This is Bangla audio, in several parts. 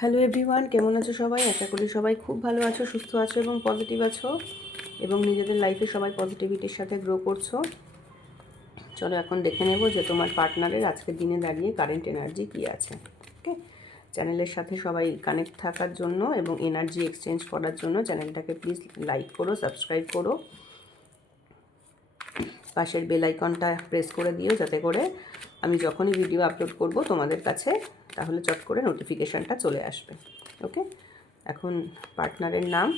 হ্যালো এভরিওয়ান, কেমন আছো সবাই? আশা করি সবাই খুব ভালো আছো, সুস্থ আছো এবং পজিটিভ আছো এবং নিজেদের লাইফে সবাই পজিটিভিটির সাথে গ্রো করছো। চলো এখন দেখে নেব যে তোমার পার্টনারের আজকের দিনে দাঁড়িয়ে কারেন্ট এনার্জি কী আছে। ওকে, চ্যানেলের সাথে সবাই কানেক্ট থাকার জন্য এবং এনার্জি এক্সচেঞ্জ করার জন্য চ্যানেলটাকে প্লিজ লাইক করো, সাবস্ক্রাইব করো, পাশের বেল আইকনটা প্রেস করে দিও যাতে করে আমি যখনই ভিডিও আপলোড করব তোমাদের কাছে তাহলে চট করে নোটিফিকেশানটা চলে আসবে। ওকে, এখন পার্টনারের নাম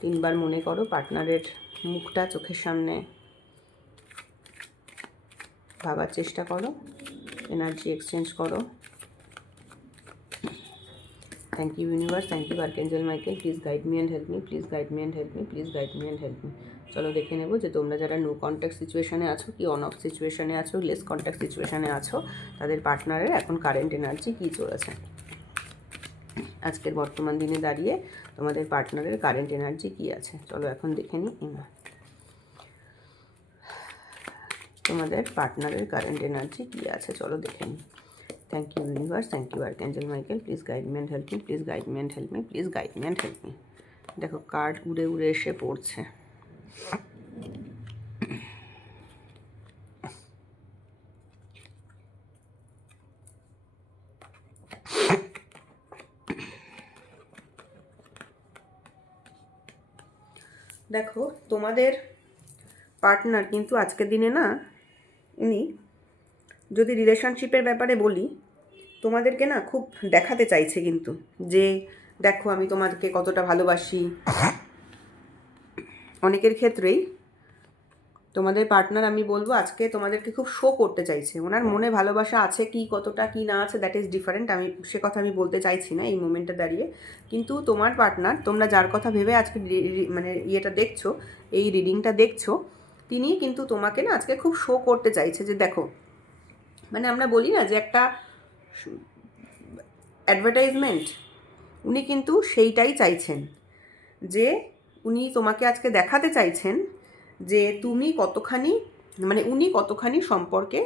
3বার মনে করো, পার্টনারের মুখটা চোখের সামনে ভাবার চেষ্টা করো, এনার্জি এক্সচেঞ্জ করো। Thank you universe, thank you archangel Michael, please guide me and help me, please guide me and help me, please guide me and help me. চলো দেখে নেব যে তোমরা যারা নো কন্ট্যাক্ট সিচুয়েশানে আছো কি অন অফ সিচুয়েশানে আছো, লেস কন্ট্যাক্ট সিচুয়েশানে আছো, তাদের পার্টনারের এখন কারেন্ট এনার্জি কী চলেছে। আজকের বর্তমান দিনে দাঁড়িয়ে তোমাদের পার্টনারের কারেন্ট এনার্জি কী আছে চলো এখন দেখে নিই। তোমাদের পার্টনারের কারেন্ট এনার্জি কী আছে চলো দেখে নিই। Thank you universe, thank you archangel Michael, please guide me and help me, please guide me and help me, please guide me and help me. দেখো কার্ড উড়ে উড়ে এসে পড়ছে। দেখো তোমাদের পার্টনার কিন্তু আজকের দিনে না, উনি যদি রিলেশনশিপের ব্যাপারে বলি তোমাদেরকে না খুব দেখাতে চাইছে কিন্তু যে দেখো আমি তোমাদেরকে কতটা ভালোবাসি। অনেকের ক্ষেত্রেই তোমাদের পার্টনার আমি বলবো আজকে তোমাদেরকে খুব শো করতে চাইছে। ওনার মনে ভালোবাসা আছে কি কতটা কি না আছে দ্যাট ইজ ডিফারেন্ট, আমি সে কথা আমি বলতে চাইছি না এই মোমেন্টে দাঁড়িয়ে। কিন্তু তোমার পার্টনার, তোমরা যার কথা ভেবে আজকে মানে ইয়েটা দেখছো, এই রিডিংটা দেখছো, তিনি কিন্তু তোমাকে না আজকে খুব শো করতে চাইছে যে দেখো, মানে আমরা বলি না যে একটা অ্যাডভার্টাইজমেন্ট, উনি কিন্তু সেইটাই চাইছেন যে উনি তোমাকে আজকে দেখাতে চাইছেন যে তুমি কতখানি, মানে উনি কতখানি সম্পর্কে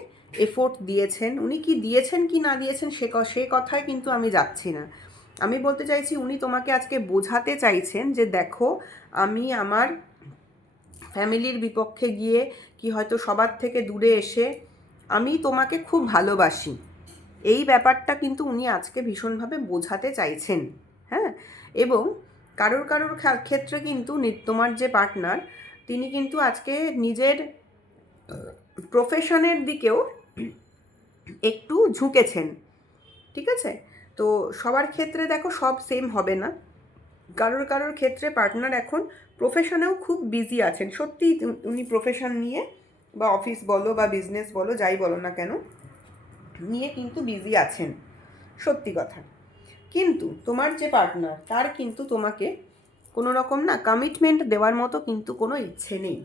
এফোর্ট দিয়েছেন, উনি কি দিয়েছেন কি না দিয়েছেন সে কথায় কিন্তু আমি যাচ্ছি না। আমি বলতে চাইছি উনি তোমাকে আজকে বোঝাতে চাইছেন যে দেখো আমি আমার ফ্যামিলির বিপক্ষে গিয়ে কি হয়তো সবার থেকে দূরে এসে আমি তোমাকে খুব ভালোবাসি, এই ব্যাপারটা কিন্তু উনি আজকে ভীষণভাবে বোঝাতে চাইছেন। হ্যাঁ, এবং কারোর ক্ষেত্রে কিন্তু তোমার যে পার্টনার তিনি কিন্তু আজকে নিজের প্রফেশনের দিকেও একটু ঝুঁকেছেন। ঠিক আছে, তো সবার ক্ষেত্রে দেখো সব সেম হবে না, কারোর ক্ষেত্রে পার্টনার এখন প্রফেশনেও খুব বিজি আছেন। সত্যি উনি প্রফেশন নিয়ে বা অফিস বলো বা বিজনেস বলো যাই বলো না কেন নিয়ে কিন্তু বিজি আছেন, সত্যি কথা। কিন্তু তোমার যে পার্টনার তার কিন্তু তোমাকে কোনো রকম না কমিটমেন্ট দেওয়ার মতো কিন্তু কোনো ইচ্ছে নেই।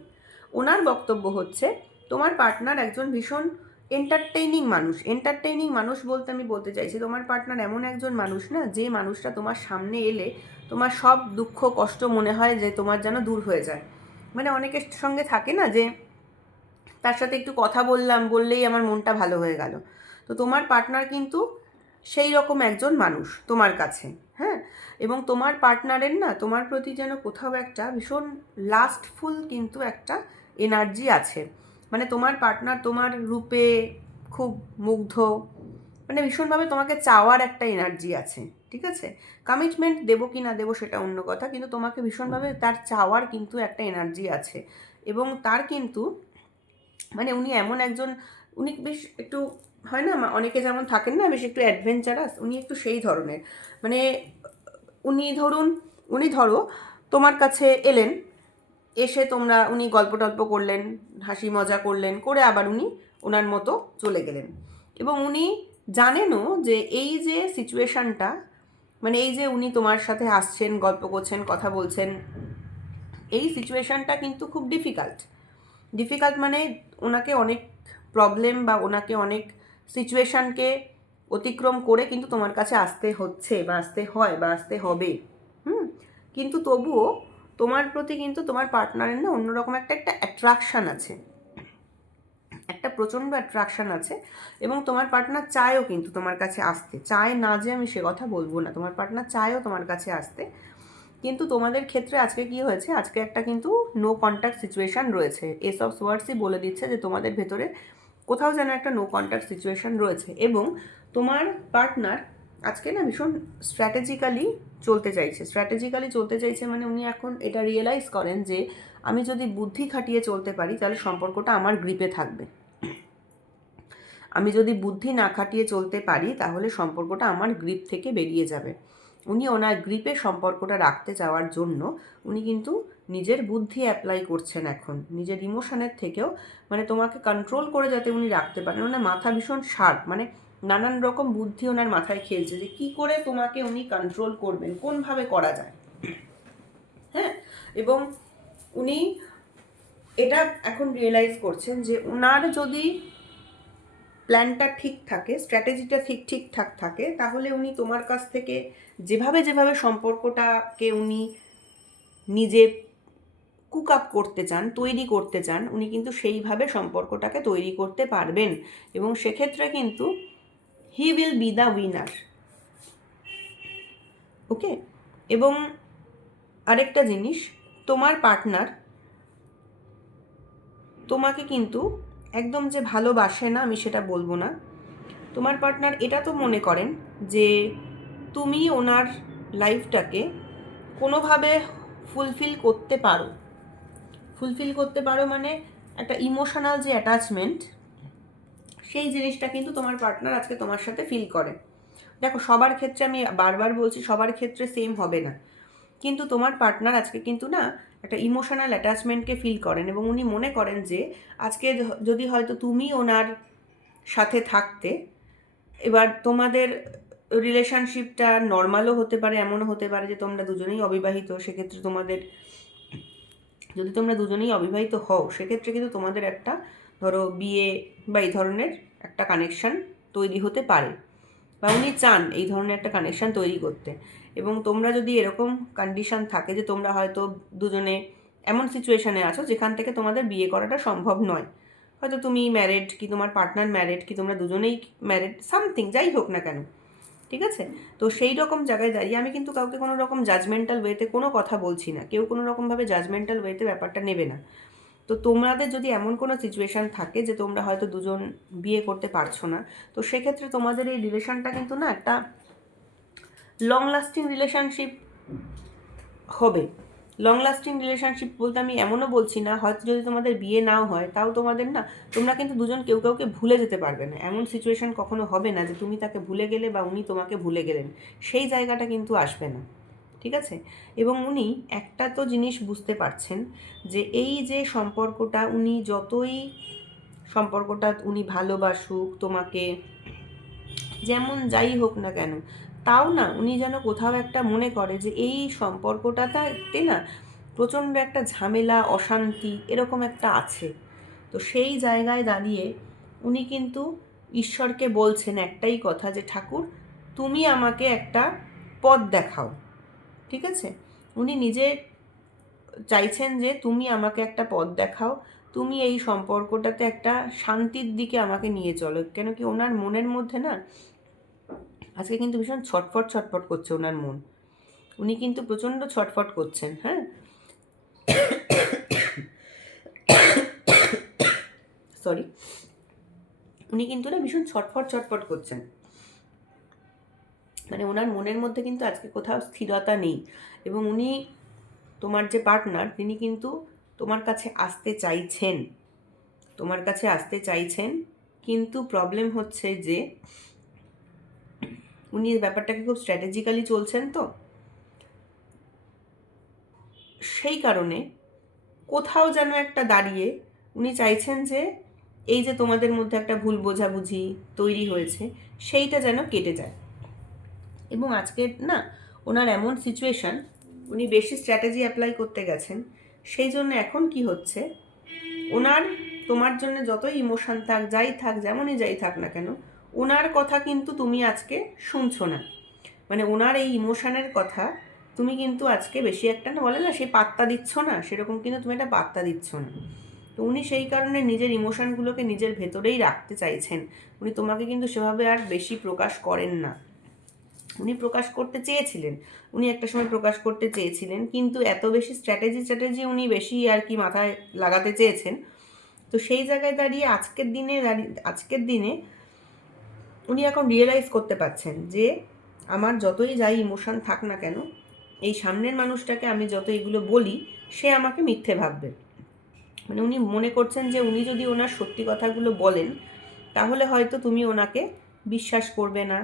ওনার বক্তব্য হচ্ছে তোমার পার্টনার একজন ভীষণ এন্টারটেইনিং মানুষ বলতে আমি বলতে চাইছি তোমার পার্টনার এমন একজন মানুষ না, যে মানুষটা তোমার সামনে এলে তোমার সব দুঃখ কষ্ট মনে হয় যে তোমার যেন দূর হয়ে যায়। মানে অনেকের সঙ্গে থাকে না যে তার সাথে একটু কথা বললেই আমার মনটা ভালো হয়ে গেল। তো তোমার পার্টনার কিন্তু সেই রকম একজন মানুষ তোমার কাছে। হ্যাঁ, এবং তোমার পার্টনারের না তোমার প্রতি যেন কোথাও একটা ভীষণ লাস্টফুল কিন্তু একটা এনার্জি আছে। মানে তোমার পার্টনার তোমার রূপে খুব মুগ্ধ, মানে ভীষণভাবে তোমাকে চাওয়ার একটা এনার্জি আছে। ঠিক আছে, কমিটমেন্ট দেবো কি না দেবো সেটা অন্য কথা, কিন্তু তোমাকে ভীষণভাবে তার চাওয়ার কিন্তু একটা এনার্জি আছে। এবং তার কিন্তু মানে উনি এমন একজন, উনি বেশ একটু হয় না অনেকে যেমন থাকেন না বেশ একটু অ্যাডভেঞ্চারাস, উনি একটু সেই ধরনের। মানে উনি ধরো তোমার কাছে এলেন, এসে উনি গল্প টল্প করলেন, হাসি মজা করলেন, করে আবার উনি ওনার মতো চলে গেলেন। এবং উনি জানেনও যে এই যে সিচুয়েশানটা, মানে এই যে উনি তোমার সাথে আসছেন, গল্প করছেন, কথা বলছেন, এই সিচুয়েশানটা কিন্তু খুব ডিফিকাল্ট মানে ওনাকে অনেক প্রবলেম বা ওনাকে অনেক সিচুয়েশানকে অতিক্রম করে কিন্তু তোমার কাছে আসতে হচ্ছে বা আসতে হয় বা আসতে হবে। কিন্তু তবুও তোমার প্রতি কিন্তু তোমার পার্টনারের না অন্যরকম একটা অ্যাট্রাকশান আছে, একটা প্রচণ্ড অ্যাট্রাকশান আছে, এবং তোমার পার্টনার চায়ও কিন্তু তোমার কাছে আসতে, চায় না যে আমি সে কথা বলবো না, তোমার পার্টনার চায়ও তোমার কাছে আসতে। কিন্তু তোমাদের ক্ষেত্রে আজকে কি হয়েছে, আজকে একটা কিন্তু নো কন্ট্যাক্ট সিচুয়েশান রয়েছে। এস অফ সোয়ার্ডসই বলে দিচ্ছে যে তোমাদের ভেতরে কোথাও যেন একটা নো কন্ট্যাক্ট সিচুয়েশান রয়েছে, এবং তোমার পার্টনার আজকে না ভীষণ স্ট্র্যাটেজিক্যালি চলতে চাইছে। মানে উনি এখন এটা রিয়েলাইজ করেন যে আমি যদি বুদ্ধি খাটিয়ে চলতে পারি তাহলে সম্পর্কটা আমার গ্রিপে থাকবে, আমি যদি বুদ্ধি না খাটিয়ে চলতে পারি তাহলে সম্পর্কটা আমার গ্রিপ থেকে বেরিয়ে যাবে। উনি ওনার গ্রিপে সম্পর্কটা রাখতে চাওয়ার জন্য উনি কিন্তু নিজের বুদ্ধি অ্যাপ্লাই করছেন এখন, নিজের ইমোশনের থেকেও, মানে তোমাকে কন্ট্রোল করে যাতে উনি রাখতে পারেন। ওনার মাথা ভীষণ শার্প, মানে নানান রকম বুদ্ধি ওনার মাথায় খেলছে যে কী করে তোমাকে উনি কন্ট্রোল করবেন, কোনভাবে করা যায়। হ্যাঁ, এবং উনি এটা এখন রিয়েলাইজ করছেন যে ওনার যদি প্ল্যানটা ঠিক থাকে, স্ট্র্যাটেজিটা ঠিকঠাক থাকে, তাহলে উনি তোমার কাছ থেকে যেভাবে সম্পর্কটাকে উনি নিজে কুক আপ করতে চান, তৈরি করতে চান, উনি কিন্তু সেইভাবে সম্পর্কটাকে তৈরি করতে পারবেন, এবং সেক্ষেত্রে কিন্তু he will be the winner. Okay, এবং আরেকটা জিনিস, তোমার পার্টনার তোমাকে কিন্তু একদম যে ভালোবাসে না আমি সেটা বলবো না। তোমার পার্টনার এটা তো মনে করেন যে তুমি ওনার লাইফটাকে কোনোভাবে ফুলফিল করতে পারো, মানে একটা ইমোশনাল যে অ্যাটাচমেন্ট, সেই জিনিসটা কিন্তু তোমার পার্টনার আজকে তোমার সাথে ফিল করে। দেখো, সবার ক্ষেত্রে আমি বারবার বলছি, সবার ক্ষেত্রে সেম হবে না, কিন্তু তোমার পার্টনার আজকে কিন্তু না একটা ইমোশনাল অ্যাটাচমেন্টকে ফিল করেন, এবং উনি মনে করেন যে আজকে যদি হয়তো তুমি ওনার সাথে থাকতে, এবার তোমাদের রিলেশনশিপটা নর্মালও হতে পারে, এমনও হতে পারে যে তোমরা দুজনেই অবিবাহিত, সেক্ষেত্রে তোমাদের, যদি তোমরা দুজনেই অবিবাহিত হও সেক্ষেত্রে কিন্তু তোমাদের একটা ধরো বিয়ে বা এই ধরনের একটা কানেকশান তৈরি হতে পারে, বা উনি চান এই ধরনের একটা কানেকশান তৈরি করতে। এবং তোমরা যদি এরকম কন্ডিশন থাকে যে তোমরা হয়তো দুজনে এমন সিচুয়েশানে আছো যেখান থেকে তোমাদের বিয়ে করাটা সম্ভব নয়, হয়তো তুমি ম্যারেড কি তোমার পার্টনার ম্যারেড কি তোমরা দুজনেই ম্যারেড, সামথিং যাই হোক না কেন, ঠিক আছে? তো সেই রকম জায়গায় দাঁড়িয়ে আমি কিন্তু কাউকে কোনো রকম জাজমেন্টাল ওয়েতে কোনো কথা বলছি না, কেউ কোনো রকমভাবে জাজমেন্টাল ওয়েতে ব্যাপারটা নেবে না। তো তোমাদের যদি এমন কোনো সিচুয়েশান থাকে যে তোমরা হয়তো দুজন বিয়ে করতে পারছো না, তো সেক্ষেত্রে তোমাদের এই রিলেশনটা কিন্তু না একটা লং লাস্টিং রিলেশনশিপ হবে। লং লাস্টিং রিলেশনশিপ বলতে আমি এমনও বলছি না হয়তো যদি তোমাদের বিয়ে নাও হয় তাও তোমাদের না, তোমরা কিন্তু দুজন কেউ কাউকে ভুলে যেতে পারবে না, এমন সিচুয়েশান কখনো হবে না যে তুমি তাকে ভুলে গেলে বা উনি তোমাকে ভুলে গেলেন, সেই জায়গাটা কিন্তু আসবে না, ঠিক আছে? এবং উনি একটা তো জিনিস বুঝতে পারছেন যে এই যে সম্পর্কটা, উনি ভালোবাসুক তোমাকে, যেমন যাই হোক না কেন, তাও না উনি যেন কোথাও একটা মনে করে যে এই সম্পর্কটাতে না প্রচণ্ড একটা ঝামেলা, অশান্তি এরকম একটা আছে। তো সেই জায়গায় দাঁড়িয়ে উনি কিন্তু ঈশ্বরকে বলছেন একটাই কথা যে ঠাকুর তুমি আমাকে একটা পথ দেখাও, ঠিক আছে? উনি নিজে চাইছেন যে তুমি আমাকে একটা পথ দেখাও, তুমি এই সম্পর্কটাতে একটা শান্তির দিকে আমাকে নিয়ে চলো। কেন কি ওনার মনের মধ্যে না আজকে কিন্তু ভীষণ ছটফট করছে ওনার মন, উনি কিন্তু প্রচণ্ড ছটফট করছেন। হ্যাঁ, সরি, উনি কিন্তু না ভীষণ ছটফট করছেন, মানে ওনার মনের মধ্যে কিন্তু আজকে কোথাও স্থিরতা নেই, এবং উনি তোমার যে পার্টনার তিনি কিন্তু তোমার কাছে আসতে চাইছেন, কিন্তু প্রবলেম হচ্ছে যে উনি এই ব্যাপারটাকে খুব স্ট্র্যাটেজিক্যালি চলছেন, তো সেই কারণে কোথাও যেন একটা দাঁড়িয়ে উনি চাইছেন যে এই যে তোমাদের মধ্যে একটা ভুল বোঝাবুঝি তৈরি হয়েছে সেইটা যেন কেটে যায়। এবং আজকে না ওনার এমন সিচুয়েশান, উনি বেশি স্ট্র্যাটেজি অ্যাপ্লাই করতে গেছেন, সেই জন্য এখন কি হচ্ছে, ওনার তোমার জন্য যতই ইমোশান থাক, যেমনই যাই থাক না কেন, ওনার কথা কিন্তু তুমি আজকে শুনছো না, মানে ওনার এই ইমোশানের কথা তুমি কিন্তু আজকে বেশি একটা না বলে না সেই পাত্তা দিচ্ছ না, সেরকম কিন্তু তুমি একটা পাত্তা দিচ্ছ না। তো উনি সেই কারণে নিজের ইমোশনগুলোকে নিজের ভেতরেই রাখতে চাইছেন। উনি তোমাকে কিন্তু সেভাবে আর বেশি প্রকাশ করেন না। উনি প্রকাশ করতে চেয়েছিলেন, উনি একটা সময় প্রকাশ করতে চেয়েছিলেন, কিন্তু এত বেশি স্ট্র্যাটেজি উনি বেশি আর কি মাথায় লাগাতে চেয়েছেন। তো সেই জায়গায় দাঁড়িয়ে আজকের দিনে উনি এখন রিয়েলাইজ করতে পারছেন যে আমার যতই যাই ইমোশন থাক না কেন, এই সামনের মানুষটাকে আমি যত এগুলো বলি, সে আমাকে মিথ্যে ভাববে। মানে উনি মনে করছেন যে উনি যদি ওনার সত্যি কথাগুলো বলেন, তাহলে হয়তো তুমি ওনাকে বিশ্বাস করবে না,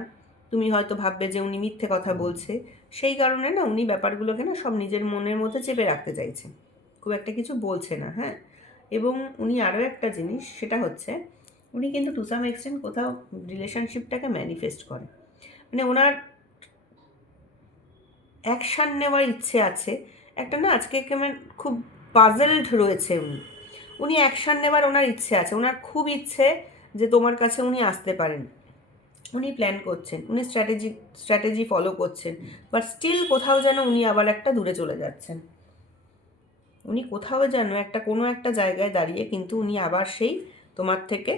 তুমি হয়তো ভাববে যে উনি মিথ্যে কথা বলছে। সেই কারণে না উনি ব্যাপারগুলোকে না সব নিজের মনের মধ্যে চেপে রাখতে চাইছেন, খুব একটা কিছু বলছে না। হ্যাঁ, এবং উনি আরও একটা জিনিস, সেটা হচ্ছে উনি কিন্তু টু সাম এক্সটেন্ট কোথাও রিলেশনশিপটাকে ম্যানিফেস্ট করে। মানে ওনার অ্যাকশান নেওয়ার ইচ্ছে আছে একটা, না আজকে কেমন খুব পাজলড রয়েছে উনি। উনি অ্যাকশান নেওয়ার ওনার ইচ্ছে আছে, ওনার খুব ইচ্ছে যে তোমার কাছে উনি আসতে পারেন। উনি প্ল্যান করছেন, উনি স্ট্র্যাটেজি ফলো করছেন, বাট স্টিল কোথাও যেন উনি আবার একটা দূরে চলে যাচ্ছেন। উনি কোথাও যেন কোনো একটা জায়গায় দাঁড়িয়ে কিন্তু উনি আবার সেই তোমার থেকে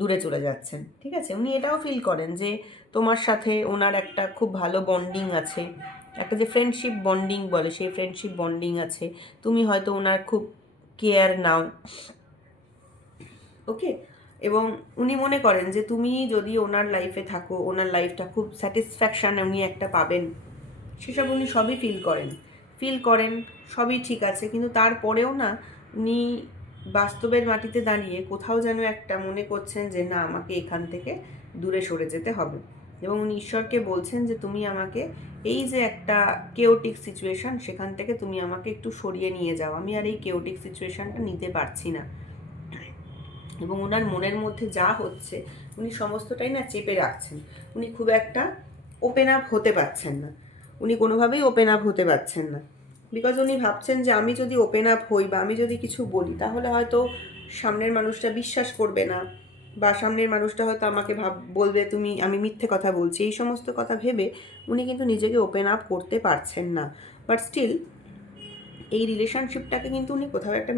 দূরে চলে যাচ্ছেন। ঠিক আছে, উনি এটাও ফিল করেন যে তোমার সাথে ওনার একটা খুব ভালো বন্ডিং আছে, একটা যে ফ্রেন্ডশিপ বন্ডিং বলে, সেই ফ্রেন্ডশিপ বন্ডিং আছে। তুমি হয়তো ওনার খুব কেয়ার নাও, ওকে। এবং উনি মনে করেন যে তুমি যদি ওনার লাইফে থাকো, ওনার লাইফটা খুব স্যাটিসফ্যাকশান উনি একটা পাবেন, সেসব উনি সবই ফিল করেন, সবই ঠিক আছে। কিন্তু তারপরেও না উনি বাস্তবের মাটিতে দাঁড়িয়ে কোথাও যেন একটা মনে করছেন যে না, আমাকে এখান থেকে দূরে সরে যেতে হবে। এবং উনি ঈশ্বরকে বলছেন যে তুমি আমাকে এই যে একটা কেওটিক সিচুয়েশান, সেখান থেকে তুমি আমাকে একটু সরিয়ে নিয়ে যাও, আমি আর এই কেওটিক সিচুয়েশানটা নিতে পারছি না। এবং ওনার মনের মধ্যে যা হচ্ছে উনি সমস্তটাই না চেপে রাখছেন। উনি খুব একটা ওপেন আপ হতে পারছেন না, উনি কোনোভাবেই ওপেন আপ হতে পারছেন না। বিকজ উনি ভাবছেন যে আমি যদি ওপেন আপ হই বা আমি যদি কিছু বলি, তাহলে হয়তো সামনের মানুষটা বিশ্বাস করবে না, বা সামনের মানুষটা হয়তো আমাকে বলবে আমি মিথ্যে কথা বলছি। এই সমস্ত কথা ভেবে উনি কিন্তু নিজেকে ওপেন আপ করতে পারছেন না। বাট স্টিল এই রিলেশনশিপটাকে কিন্তু উনি কোথাও একটা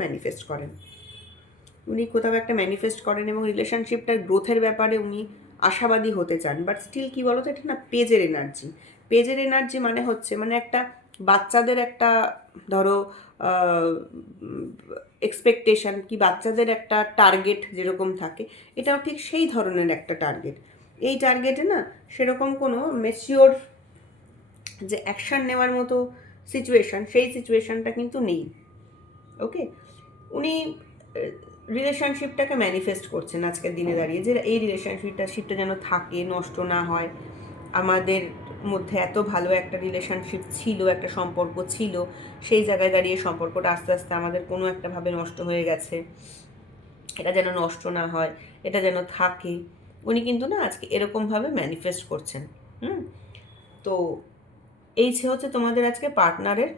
ম্যানিফেস্ট করেন এবং রিলেশনশিপটার গ্রোথের ব্যাপারে উনি আশাবাদী হতে চান। বাট স্টিল কী বলো তো, এটা না পেজের এনার্জি মানে হচ্ছে মানে একটা বাচ্চাদের একটা ধরো এক্সপেকটেশন, কি বাচ্চাদের একটা টার্গেট যেরকম থাকে, এটাও ঠিক সেই ধরনের একটা টার্গেট। এই টার্গেটে না সেরকম কোনো ম্যাচিওর যে অ্যাকশান নেওয়ার মতো সিচুয়েশান, সেই সিচুয়েশানটা কিন্তু নেই। ওকে, উনি রিলেশনশিপটাকে ম্যানিফেস্ট করছেন আজকের দিনে দাঁড়িয়ে, যে এই রিলেশনশিপটা যেন থাকে, নষ্ট না হয়। আমাদের মধ্যে এত ভালো একটা রিলেশনশিপ ছিল, একটা সম্পর্ক ছিল, সেই জায়গায় দাঁড়িয়ে সম্পর্কটা আস্তে আস্তে আমাদের কোনো একটা ভাবে নষ্ট হয়ে গেছে, এটা যেন নষ্ট না হয়, এটা যেন থাকে। উনি কিন্তু না আজকে এরকমভাবে ম্যানিফেস্ট করছেন। তো এই হচ্ছে তোমাদের আজকে পার্টনারের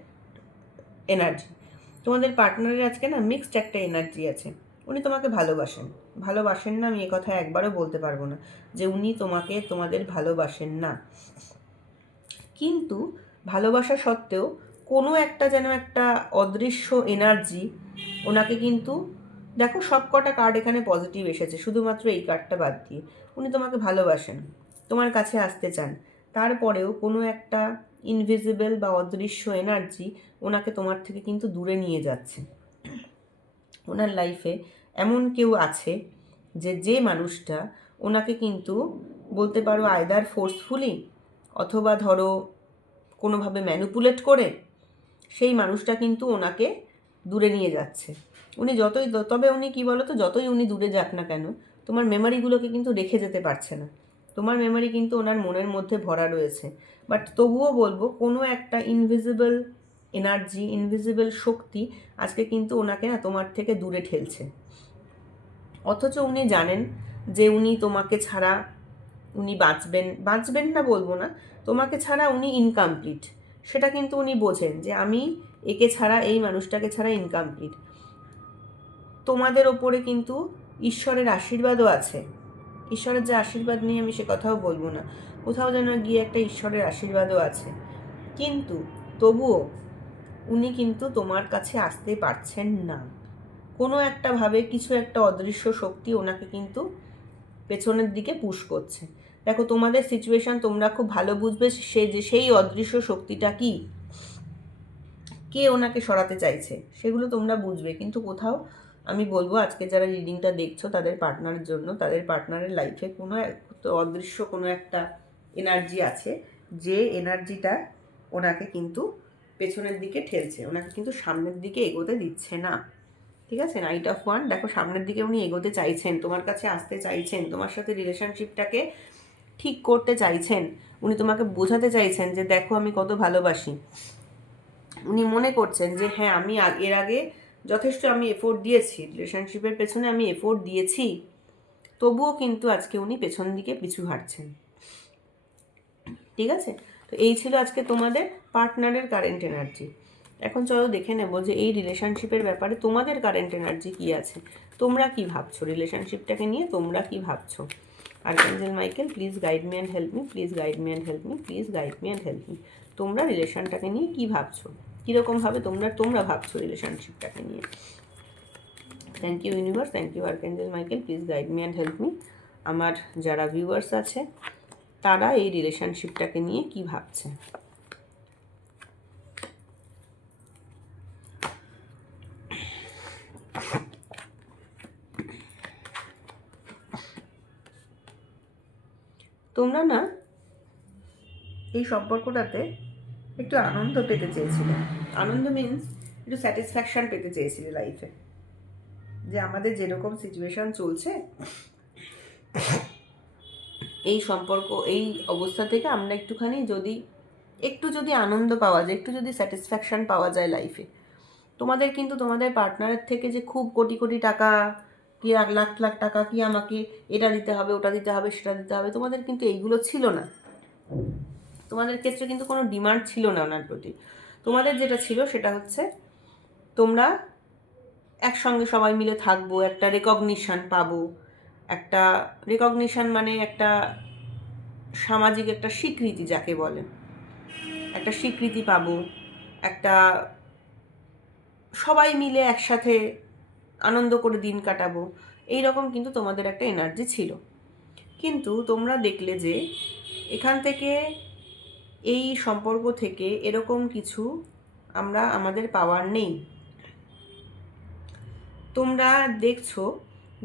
এনার্জি। তোমাদের পার্টনারের আজকে না মিক্সড একটা এনার্জি আছে। উনি তোমাকে ভালোবাসেন না, আমি কথা একবারও বলতে পারবো না যে উনি তোমাদের ভালোবাসেন না। কিন্তু ভালোবাসা সত্ত্বেও কোনো একটা যেন একটা অদৃশ্য এনার্জি ওনাকে কিন্তু, দেখো সব কটা কার্ড এখানে পজিটিভ এসেছে, শুধুমাত্র এই কার্ডটা বাদ দিয়ে। উনি তোমাকে ভালোবাসেন, তোমার কাছে আসতে চান, তারপরেও কোনো একটা ইনভিজিবল বা অদৃশ্য এনার্জি ওনাকে তোমার থেকে কিন্তু দূরে নিয়ে যাচ্ছে। ওনার লাইফে এমন কেউ আছে যে মানুষটা ওনাকে কিন্তু বলতে পারো আইদার ফোর্সফুলি অথবা ধরো কোনোভাবে ম্যানিপুলেট করে সেই মানুষটা কিন্তু ওনাকে দূরে নিয়ে যাচ্ছে। উনি তবে উনি কী বলো তো, যতই উনি দূরে যাক না কেন, তোমার মেমারিগুলোকে কিন্তু রেখে যেতে পারছে না। তোমার মেমারি কিন্তু ওনার মনের মধ্যে ভরা রয়েছে। বাট তবুও বলবো, কোনো একটা ইনভিজিবল এনার্জি, ইনভিজিবল শক্তি আজকে কিন্তু ওনাকে না তোমার থেকে দূরে ঠেলছে। অথচ উনি জানেন যে উনি তোমাকে ছাড়া উনি বাঁচবেন না বলবো না, তোমাকে ছাড়া উনি ইনকমপ্লিট। সেটা কিন্তু উনি বোঝেন যে আমি একে ছাড়া, এই মানুষটাকে ছাড়া ইনকমপ্লিট। তোমাদের ওপরে কিন্তু ঈশ্বরের আশীর্বাদও আছে। ঈশ্বরের যে আশীর্বাদ নিয়ে আমি সে কথাও বলবো না, কোথাও যেন গিয়ে একটা ঈশ্বরের আশীর্বাদও আছে। কিন্তু তবুও উনি কিন্তু তোমার কাছে আসতে পারছেন না, কোনো একটা ভাবে কিছু একটা অদৃশ্য শক্তি ওনাকে কিন্তু পেছনের দিকে পুশ করছে। দেখো তোমাদের সিচুয়েশান তোমরা খুব ভালো বুঝবে, সেই অদৃশ্য শক্তিটা কি, কে ওনাকে সরাতে চাইছে সেগুলো তোমরা বুঝবে। কিন্তু কোথাও আমি বলবো আজকে যারা রিডিংটা দেখছো তাদের পার্টনারের জন্য, তাদের পার্টনারের লাইফে কোনো অদৃশ্য কোনো একটা এনার্জি আছে, যে এনার্জিটা ওনাকে কিন্তু পেছনের দিকে ঠেলছে, ওনাকে কিন্তু সামনের দিকে এগোতে দিচ্ছে না। ঠিক আছে, নাইট অফ ওয়ান, দেখো সামনের দিকে উনি এগোতে চাইছেন, তোমার কাছে আসতে চাইছেন, তোমার সাথে রিলেশনশিপটাকে ঠিক করতে চাইছেন, উনি তোমাকে বোঝাতে চাইছেন যে দেখো আমি কত ভালোবাসি। উনি মনে করছেন যে হ্যাঁ আমি এর আগে যথেষ্ট আমি এফোর্ট দিয়েছি, রিলেশনশিপের পেছনে আমি এফোর্ট দিয়েছি, তবুও কিন্তু আজকে উনি পেছন দিকে পিছু হাঁটছেন। ঠিক আছে, তো এই ছিল আজকে তোমাদের পার্টনারের কারেন্ট এনার্জি। এখন চলো দেখে নেব যে এই রিলেশনশিপের ব্যাপারে তোমাদের কারেন্ট এনার্জি কী আছে, তোমরা কি ভাবছো রিলেশনশিপটাকে নিয়ে, তোমরা কি ভাবছো। Archangel Michael please guide me and help me, please guide me and help me, please guide me and help me. তোমরা রিলেশনটাকে নিয়ে কি ভাবছো, কীরকমভাবে তোমরা ভাবছো রিলেশনশিপটাকে নিয়ে। Thank you universe, thank you archangel Michael, please guide me and help me. আমার যারা ভিউয়ার্স আছে তারা এই রিলেশনশিপটাকে নিয়ে কি ভাবছে। তোমরা না এই সম্পর্কটাতে একটু আনন্দ পেতে চেয়েছিলে, আনন্দ মিনস একটু স্যাটিসফ্যাকশান পেতে চেয়েছিলে লাইফে, যে আমাদের যেরকম সিচুয়েশান চলছে এই সম্পর্ক এই অবস্থা থেকে আমরা একটুখানি যদি আনন্দ পাওয়া যায়, একটু যদি স্যাটিসফ্যাকশান পাওয়া যায় লাইফে। তোমাদের কিন্তু তোমাদের পার্টনারের থেকে যে খুব কোটি কোটি টাকা কি লাখ লাখ টাকা কি আমাকে এটা দিতে হবে, ওটা দিতে হবে, সেটা দিতে হবে, তোমাদের কিন্তু এইগুলো ছিল না। তোমাদের ক্ষেত্রে কিন্তু কোনো ডিমান্ড ছিল না ওনার প্রতি। তোমাদের যেটা ছিল সেটা হচ্ছে তোমরা একসঙ্গে সবাই মিলে থাকবো, একটা রেকগনিশন পাবো, একটা রেকগনিশন মানে একটা সামাজিক একটা স্বীকৃতি যাকে বলে, একটা স্বীকৃতি পাবো, একটা সবাই মিলে একসাথে আনন্দ করে দিন কাটাবো, এই রকম কিন্তু তোমাদের একটা এনার্জি ছিল। কিন্তু তোমরা দেখলে যে এখান থেকে এই সম্পর্ক থেকে এরকম কিছু আমাদের পাওয়ার নেই। তোমরা দেখছো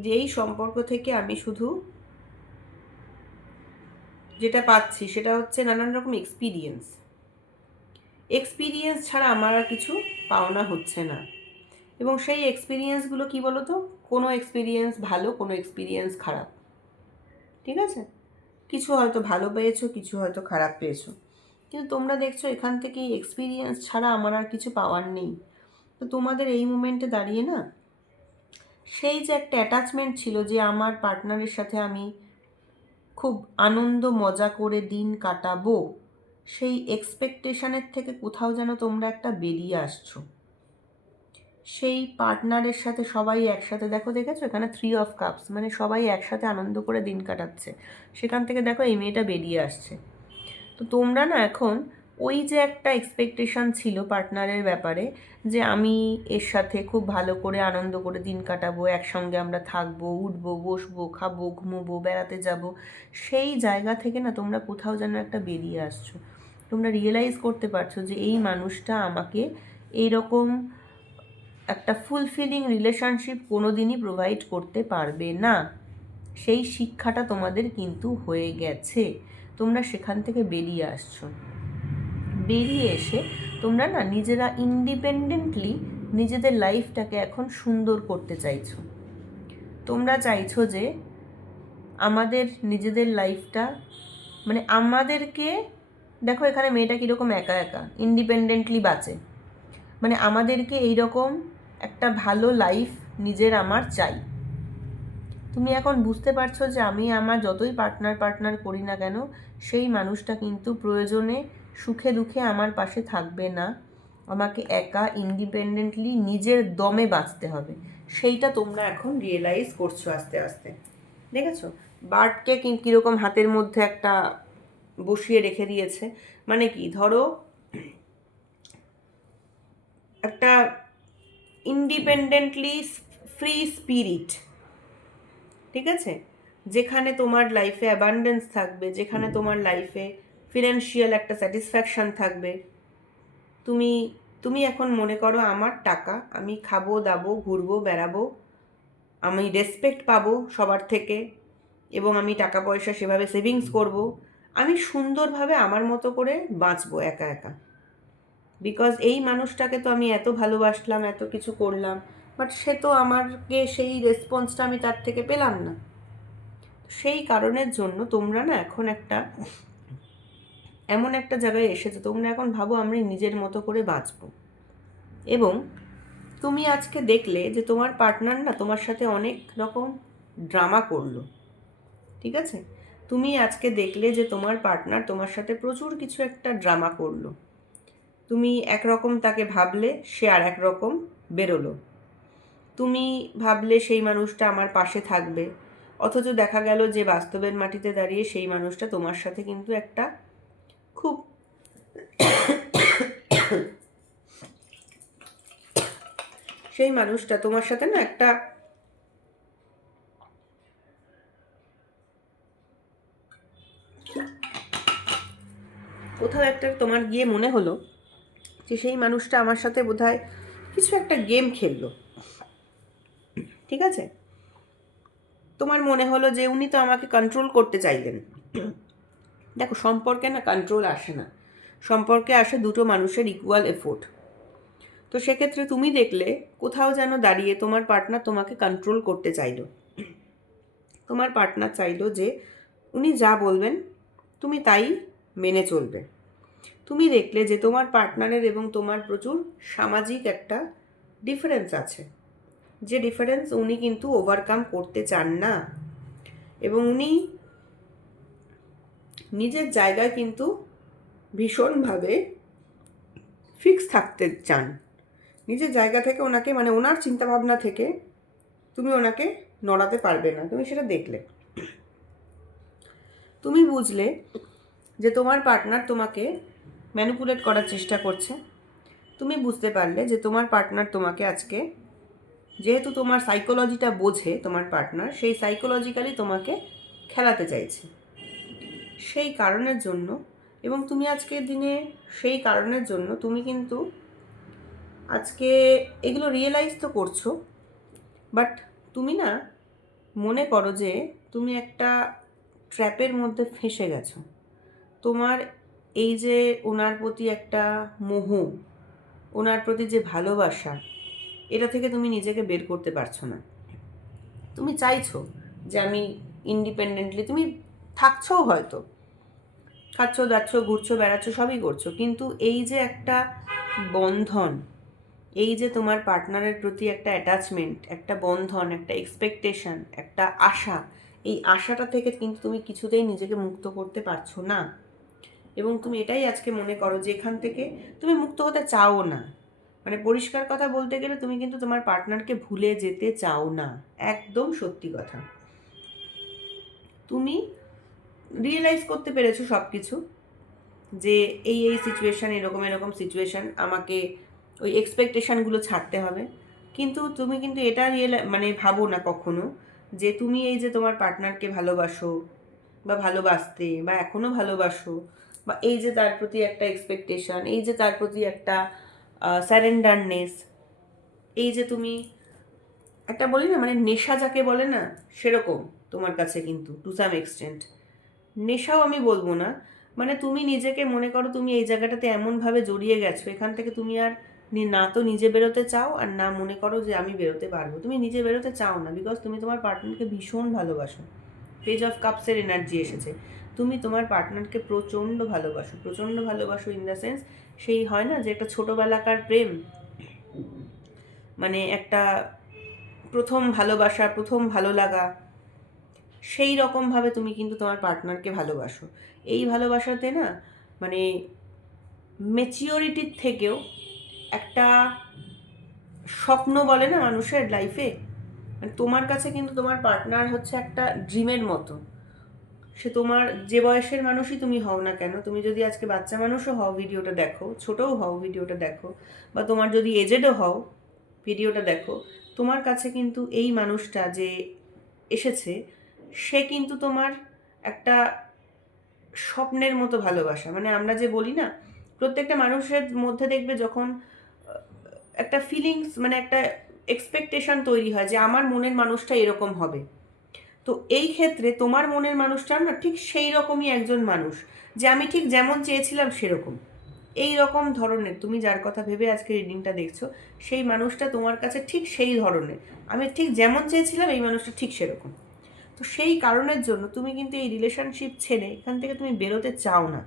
যে এই সম্পর্ক থেকে আমি শুধু যেটা পাচ্ছি সেটা হচ্ছে নানান রকম এক্সপিরিয়েন্স ছাড়া আমার আর কিছু পাওনা হচ্ছে না। এবং সেই এক্সপিরিয়েন্সগুলো কি বলো তো, কোনো এক্সপিরিয়েন্স ভালো, কোনো এক্সপিরিয়েন্স খারাপ। ঠিক আছে, কিছু হয়তো ভালো পেয়েছো, কিছু হয়তো খারাপ পেয়েছো, কিন্তু তোমরা দেখছো এখান থেকে এক্সপিরিয়েন্স ছাড়া আমার আর কিছু পাওয়ার নেই। তো তোমাদের এই মোমেন্টে দাঁড়িয়ে না সেই যে একটা অ্যাটাচমেন্ট ছিল যে আমার পার্টনারের সাথে আমি খুব আনন্দ মজা করে দিন কাটাবো, সেই এক্সপেকটেশনের থেকে কোথাও যেন তোমরা একটা বেরিয়ে আসছো। সেই পার্টনারের সাথে সবাই একসাথে দেখেছো এখানে 3 অফ কাপস, মানে সবাই একসাথে আনন্দ করে দিন কাটাচ্ছে, সেখান থেকে দেখো এই মেয়েটা বেরিয়ে আসছে। তো তোমরা না এখন ওই যে একটা এক্সপেকটেশন ছিল পার্টনারের ব্যাপারে, যে আমি এর সাথে খুব ভালো করে আনন্দ করে দিন কাটাবো, একসঙ্গে আমরা থাকবো, উঠবো, বসবো, খাবো, ঘুমোবো, বেড়াতে যাব, সেই জায়গা থেকে না তোমরা কোথাও যেন একটা বেরিয়ে আসছো। তোমরা রিয়েলাইজ করতে পারছো যে এই মানুষটা আমাকে এইরকম একটা ফুলফিলিং রিলেশনশিপ কোনো দিনই প্রোভাইড করতে পারবে না। সেই শিক্ষাটা তোমাদের কিন্তু হয়ে গেছে, তোমরা সেখান থেকে বেরিয়ে আসছো। বেরিয়ে এসে তোমরা না নিজেরা ইন্ডিপেন্ডেন্টলি নিজেদের লাইফটাকে এখন সুন্দর করতে চাইছো। তোমরা চাইছো যে আমাদের নিজেদের লাইফটা, মানে আমাদেরকে দেখো এখানে মেয়েটা কীরকম একা একা ইন্ডিপেন্ডেন্টলি বাঁচে, মানে আমাদেরকে এইরকম একটা ভালো লাইফ নিজের আমার চাই। তুমি এখন বুঝতে পারছো যে আমি আমার যতই পার্টনার করি না কেন সেই মানুষটা কিন্তু প্রয়োজনে সুখে দুঃখে আমার পাশে থাকবে না, আমাকে একা ইন্ডিপেন্ডেন্টলি নিজের দমে বাঁচতে হবে। সেইটা তোমরা এখন রিয়েলাইজ করছো আস্তে আস্তে। দেখেছো বার্ডকে কীরকম হাতের মধ্যে একটা বসিয়ে রেখে দিয়েছে, মানে কি ধরো একটা ইন্ডিপেন্ডেন্টলি ফ্রি স্পিরিট, ঠিক আছে, যেখানে তোমার লাইফে অ্যাবান্ডেন্স থাকবে, যেখানে তোমার লাইফে ফিনান্সিয়াল একটা স্যাটিসফ্যাকশান থাকবে। তুমি তুমি এখন মনে করো আমার টাকা, আমি খাবো দাবো ঘুরবো বেড়াবো, আমি রেসপেক্ট পাবো সবার থেকে, এবং আমি টাকা পয়সা সেভাবে সেভিংস করব, আমি সুন্দরভাবে আমার মতো করে বাঁচবো একা একা। বিকজ এই মানুষটাকে তো আমি এত ভালোবাসলাম, এত কিছু করলাম, বাট সে তো আমাকে সেই রেসপন্সটা আমি তার থেকে পেলাম না। সেই কারণের জন্য তোমরা না এখন এমন একটা জায়গায় এসেছো, তোমরা এখন ভাবো আমি নিজের মতো করে বাঁচবো। এবং তুমি আজকে দেখলে যে তোমার পার্টনার না তোমার সাথে অনেক রকম ড্রামা করলো, ঠিক আছে, তুমি আজকে দেখলে যে তোমার পার্টনার তোমার সাথে প্রচুর কিছু একটা ড্রামা করলো। তুমি একরকম তাকে ভাবলে, সে আর একরকম বেরোলো। তুমি ভাবলে সেই মানুষটা আমার পাশে থাকবে, অথচ দেখা গেল যে বাস্তবের মাটিতে দাঁড়িয়ে সেই মানুষটা তোমার সাথে কিন্তু একটা খুব সেই মানুষটা তোমার সাথে না একটা কোথাও একটা তোমার গিয়ে মনে হলো যে সেই মানুষটা আমার সাথে বোধহয় কিছু একটা গেম খেললো, ঠিক আছে, তোমার মনে হলো যে উনি তো আমাকে কন্ট্রোল করতে চাইলেন। দেখো, সম্পর্কে না কন্ট্রোল আসে না, সম্পর্কে আসে দুটো মানুষের ইকুয়াল এফোর্ট। তো সেক্ষেত্রে তুমি দেখলে কোথাও যেন দাঁড়িয়ে তোমার পার্টনার তোমাকে কন্ট্রোল করতে চাইলো। তোমার পার্টনার চাইলো যে উনি যা বলবেন তুমি তাই মেনে চলবে। তুমি দেখলে যে তোমার পার্টনারের এবং তোমার প্রচুর সামাজিক একটা ডিফারেন্স আছে, যে ডিফারেন্স উনি কিন্তু ওভারকাম করতে চান না, এবং উনি নিজের জায়গায় কিন্তু ভীষণভাবে ফিক্স থাকতে চান। নিজের জায়গা থেকে ওনাকে, মানে ওনার চিন্তাভাবনা থেকে তুমি ওনাকে নড়াতে পারবে না। তুমি সেটা দেখলে, তুমি বুঝলে যে তোমার পার্টনার তোমাকে ম্যানিপুলেট করার চেষ্টা করছে। তুমি বুঝতে পারলে যে তোমার পার্টনার তোমাকে আজকে, যেহেতু তোমার সাইকোলজিটা বোঝে তোমার পার্টনার, সেই সাইকোলজিক্যালি তোমাকে খেলাতে চাইছে সেই কারণের জন্য। এবং তুমি আজকের দিনে সেই কারণের জন্য তুমি কিন্তু আজকে এগুলো রিয়েলাইজ তো করছো, বাট তুমি না মনে করো যে তুমি একটা ট্র্যাপের মধ্যে ফেঁসে গেছো। তোমার এই যে ওনার প্রতি একটা মোহ, ওনার প্রতি যে ভালোবাসা, এটা থেকে তুমি নিজেকে বের করতে পারছো না। তুমি চাইছো যে আমি ইন্ডিপেন্ডেন্টলি, তুমি থাকছোও, হয়তো খাচ্ছো দাচ্ছ ঘুরছো বেড়াচ্ছো সবই করছো, কিন্তু এই যে একটা বন্ধন, এই যে তোমার পার্টনারের প্রতি একটা অ্যাটাচমেন্ট, একটা বন্ধন, একটা এক্সপেকটেশন, একটা আশা, এই আশাটা থেকে কিন্তু তুমি কিছুতেই নিজেকে মুক্ত করতে পারছো না। এবং তুমি এটাই আজকে মনে করো যে এখান থেকে তুমি মুক্ত হতে চাও না। মানে পরিষ্কার কথা বলতে গেলে তুমি কিন্তু তোমার পার্টনারকে ভুলে যেতে চাও না, একদম সত্যি কথা। তুমি রিয়েলাইজ করতে পেরেছো সব কিছু, যে এই সিচুয়েশান, এরকম সিচুয়েশান, আমাকে ওই এক্সপেকটেশানগুলো ছাড়তে হবে। কিন্তু তুমি কিন্তু এটা মানে ভাবো না কখনো যে তুমি এই যে তোমার পার্টনারকে ভালোবাসো বা ভালোবাসতে বা এখনও ভালোবাসো, বা এই যে তার প্রতি একটা এক্সপেকটেশান, এই যে তার প্রতি একটা স্যারেন্ডারনেস, এই যে তুমি একটা বলি না, মানে নেশা যাকে বলে না, সেরকম তোমার কাছে কিন্তু টু সাম এক্সটেন্ট। নেশাও আমি বলবো না, মানে তুমি নিজেকে মনে করো তুমি এই জায়গাটাতে এমনভাবে জড়িয়ে গেছো, এখান থেকে তুমি আর না তো নিজে বেরোতে চাও, আর না মনে করো যে আমি বেরোতে পারবো। তুমি নিজে বেরোতে চাও না, বিকজ তুমি তোমার পার্টনারকে ভীষণ ভালোবাসো। পেজ অফ কাপসের এনার্জি এসেছে, তুমি তোমার পার্টনারকে প্রচণ্ড ভালোবাসো ইন দ্য সেন্স, সেই হয় না যে একটা ছোটোবেলাকার প্রেম, মানে একটা প্রথম ভালোবাসা, প্রথম ভালো লাগা, সেই রকমভাবে তুমি কিন্তু তোমার পার্টনারকে ভালোবাসো। এই ভালোবাসাতে না, মানে ম্যাচিওরিটির থেকেও একটা স্বপ্ন বলে না মানুষের লাইফে, মানে তোমার কাছে কিন্তু তোমার পার্টনার হচ্ছে একটা ড্রিমের মতো। সে তোমার যে বয়সের মানুষই তুমি হও না কেন, তুমি যদি আজকে বাচ্চা মানুষও হও ভিডিওটা দেখো, ছোটও হও ভিডিওটা দেখো, বা তোমার যদি এজেডও হও ভিডিওটা দেখো, তোমার কাছে কিন্তু এই মানুষটা যে এসেছে, সে কিন্তু তোমার একটা স্বপ্নের মতো ভালোবাসা। মানে আমরা যে বলি না, প্রত্যেকটা মানুষের মধ্যে দেখবে যখন একটা ফিলিংস, মানে একটা এক্সপেকটেশন তৈরি হয় যে আমার মনের মানুষটা এরকম হবে। তো এই ক্ষেত্রে তোমার মনের মানুষটা না ঠিক সেই রকমই একজন মানুষ, যে আমি ঠিক যেমন চেয়েছিলাম সেরকম, এই রকম ধরনের, তুমি যার কথা ভেবে আজকে রিডিংটা দেখছো, সেই মানুষটা তোমার কাছে ঠিক সেই ধরনের, আমি ঠিক যেমন চেয়েছিলাম এই মানুষটা ঠিক সেরকম। তো সেই কারণের জন্য তুমি কিন্তু এই রিলেশনশিপ ছেড়ে এখান থেকে তুমি বেরোতে চাও না।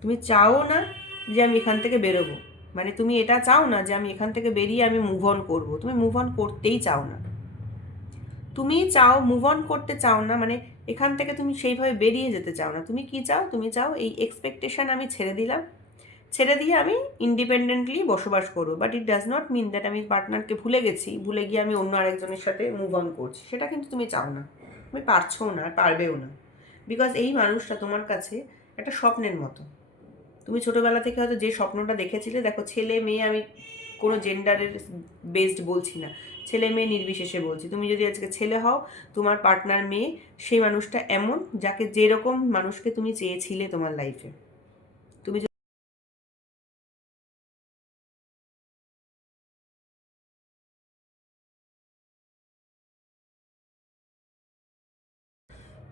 তুমি চাও না যে আমি এখান থেকে বেরোবো, মানে তুমি এটা চাও না যে আমি এখান থেকে বেরিয়ে আমি মুভ অন করবো। তুমি মুভ অন করতেই চাও না। তুমি চাও মুভ অন করতে চাও না, মানে এখান থেকে তুমি সেইভাবে বেরিয়ে যেতে চাও না। তুমি কি চাও? তুমি চাও এই এক্সপেকটেশন আমি ছেড়ে দিলাম, ছেড়ে দিয়ে আমি ইন্ডিপেন্ডেন্টলি বসবাস করবো। But it does not mean that আমি পার্টনারকে ভুলে গেছি, ভুলে গিয়ে আমি অন্য আরেকজনের সাথে মুভ অন করছি। সেটা কিন্তু তুমি চাও না, তুমি পারছোও না, পারবেও না। বিকজ এই মানুষটা তোমার কাছে একটা স্বপ্নের মতো। তুমি ছোটোবেলা থেকে হয়তো যে স্বপ্নটা দেখেছিলে, দেখো ছেলে মেয়ে, আমি কোনো জেন্ডারের বেসড বলছি না, ছেলে মেয়ে নির্বিশেষে বলছি, তুমি যদি আজকে ছেলে হও, তোমার পার্টনার মেয়ে, সেই মানুষটা এমন যাকে যেরকম মানুষকে তুমি চেয়েছিলে তোমার লাইফে। তুমি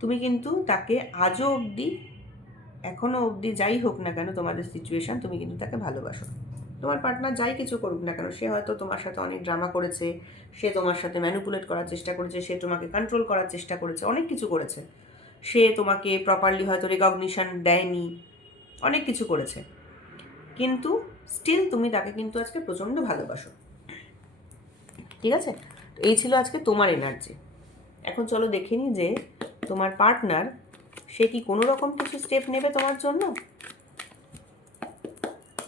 তুমি কিন্তু তাকে আজও অবধি, এখনও অবধি যাই হোক না কেন তোমাদের সিচুয়েশান, তুমি কিন্তু তাকে ভালোবাসো। তোমার পার্টনার যাই কিছু করুক না কেন, সে হয়তো তোমার সাথে অনেক ড্রামা করেছে, সে তোমার সাথে ম্যানিপুলেট করার চেষ্টা করেছে, সে তোমাকে কন্ট্রোল করার চেষ্টা করেছে, অনেক কিছু করেছে, সে তোমাকে প্রপারলি হয়তো রেকগনিশন দেয়নি, অনেক কিছু করেছে, কিন্তু স্টিল তুমি তাকে কিন্তু আজকে প্রচণ্ড ভালোবাসো। ঠিক আছে? এই ছিল আজকে তোমার এনার্জি। এখন চলো দেখে নিই যে তোমার পার্টনার, সে কি কোনো রকম কিছু স্টেপ নেবে তোমার জন্য,